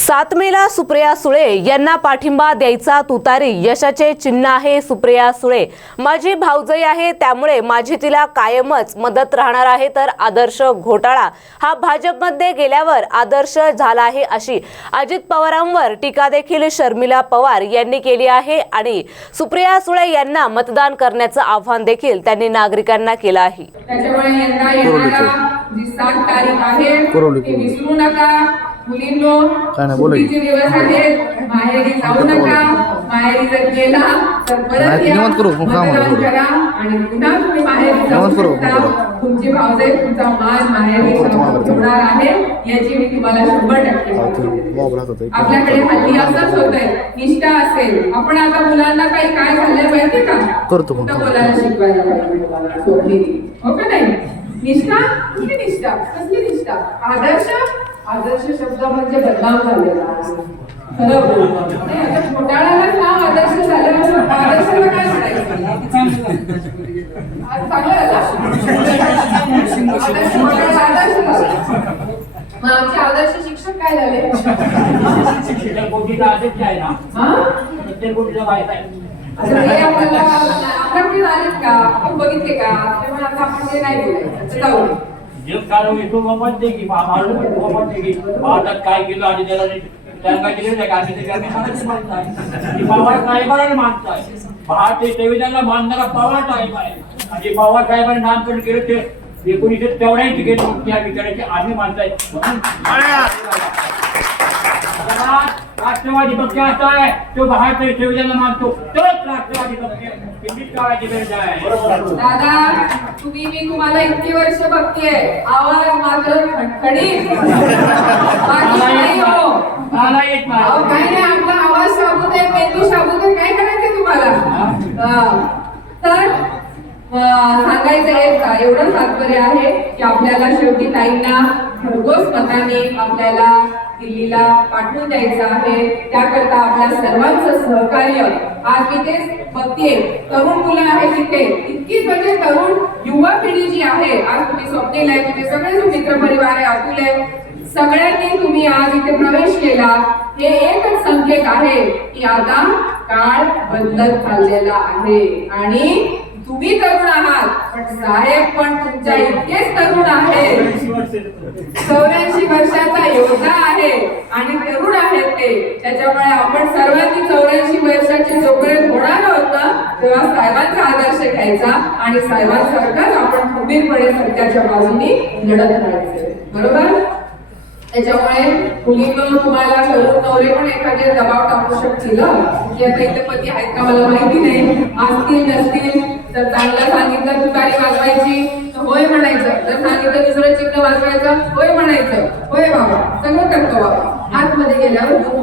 सात मेला सुप्रिया सुळे यांना पाठिंबा द्यायचा तुतारी. यशाचे चिन्ह आहे सुप्रिया सुळे. माझी भाऊजई आहे त्यामुळे माझी तिला कायमच मदत राहणार आहे तर आदर्श घोटाळा. हा भाजपमध्ये गेल्यावर आदर्श झाला आहे अशी. अजित पवारांवर टीका देखील शर्मिला पवार यांनी केली आहे आणि सुप्रिया सुळे यांना मतदान करण्याचं आव्हान देखील त्यांनी नागरिकांना केलं आहे. आहे मुलींनो. सुट्टीचे दिवस आहेत. माहेरी जाऊ नका. माहेरी जर गेला तर परत या. आहे, मतदान. करा. आणि पुन्हा तुम्ही माहेरी जाऊ शकता. तुमची भावजाई तुमचा मान माहेरी. होणार आहे. याची मी तुम्हाला शंभर टक्के होतं. आपल्याकडे हल्ली असंच होतंय. निष्ठा असेल. आपण आता मुलांना काही काय झालंय माहितीये का? करतो बोलायला शिकवायला पाहिजे मुलांना. हो का नाही? निष्ठा? कुठली निष्ठा? कसली निष्ठा? आदर्श? आदर्श शब्द म्हणजे बदनाम झालेला. खरं घोटाळ्यालाच नाव आदर्श झालं मग आदर्शाला काय म्हणायचं? आज चांगलं झालं. आदर्श घोटाळा आदर्श झाला. मग आमचे आदर्श शिक्षक काय झाले? आपल्याला आपल्याकडे आलेत का? आपण बघितले का? त्यामुळे आता आपण ते नाही बोलायचं जाऊ दे. जे कारण येतो म्हणते की की काय केलं आणि त्याला त्यांना नाही ते त्यांनी सांगायचं माहीत पवार साहेबांना संविधानाला मानणारा पवार साहेब आहे. आणि पवार साहेबांनी नामकरण केलं ते एकोणीसशे चौऱ्याऐंशी केलं त्या विचाराचे आम्ही मानताय. म्हणून राष्ट्रवादी पक्ष असा आहे तो भारतीय संविधानाला मानतो. तोच राष्ट्रवादी पक्ष किंचित काळाची गरज आहे. दादा तुम्ही मी तुम्हाला इतकी वर्ष बघतेय. आवाज मात्र नाही हो. मला येत अहो, नाही काही नाही आपला आवाज शाबूत आहे मेंदू शाबूत आहे. काय करायचं तुम्हाला. तर सांगायचं आहे का? एवढं तात्पर्य आहे की आपल्याला शेवटी ताईंना भरघोस मताने आपल्याला दिल्लीला पाठवून द्यायचं आहे. त्याकरता आपल्या सर्वांचं सहकार्य आज मी तेच बघते तरुण मुलं आहे तिथे इतकी म्हणजे तरुण युवा पिढी जी आहे आज तुम्ही स्वप्नेला आहे तुझे सगळे जो मित्र परिवार आहे अतुल आहे सगळ्यांनी तुम्ही आज इथे प्रवेश केला. हे एकच संकेत आहे की आता काळ बदलत चाललेला आहे. आणि तुम्ही तरुण आहात पण साहेब पण तुमच्या इतकेच तरुण आहेत. चौऱ्याऐंशी वर्षाचा योद्धा आहे आणि तरुण आहेत ते. त्याच्यामुळे आपण सर्वांनी चौऱ्याऐंशी वर्षाची जोपर्यंत होणार आहोत ना तेव्हा साहेबांचा आदर्श घ्यायचा आणि साहेबांसारखाच आपण खंबीरपणे सत्याच्या बाजूनी लढत राहायचे बरोबर? त्याच्यामुळे मुलींना तुम्हाला तरुण नवरे पण एखादे दबाव टाकू शकतील की आता इथे पती आहेत का मला माहिती नाही. असतील नसतील जर चांगलं सांगितलं तुकारी वाजवायची. तर होय म्हणायचं. जर सांगितलं दुसरं चिन्ह वाजवायचं होय म्हणायचं. होय बाबा. सगळं करतो बाबा. आतमध्ये गेल्यावर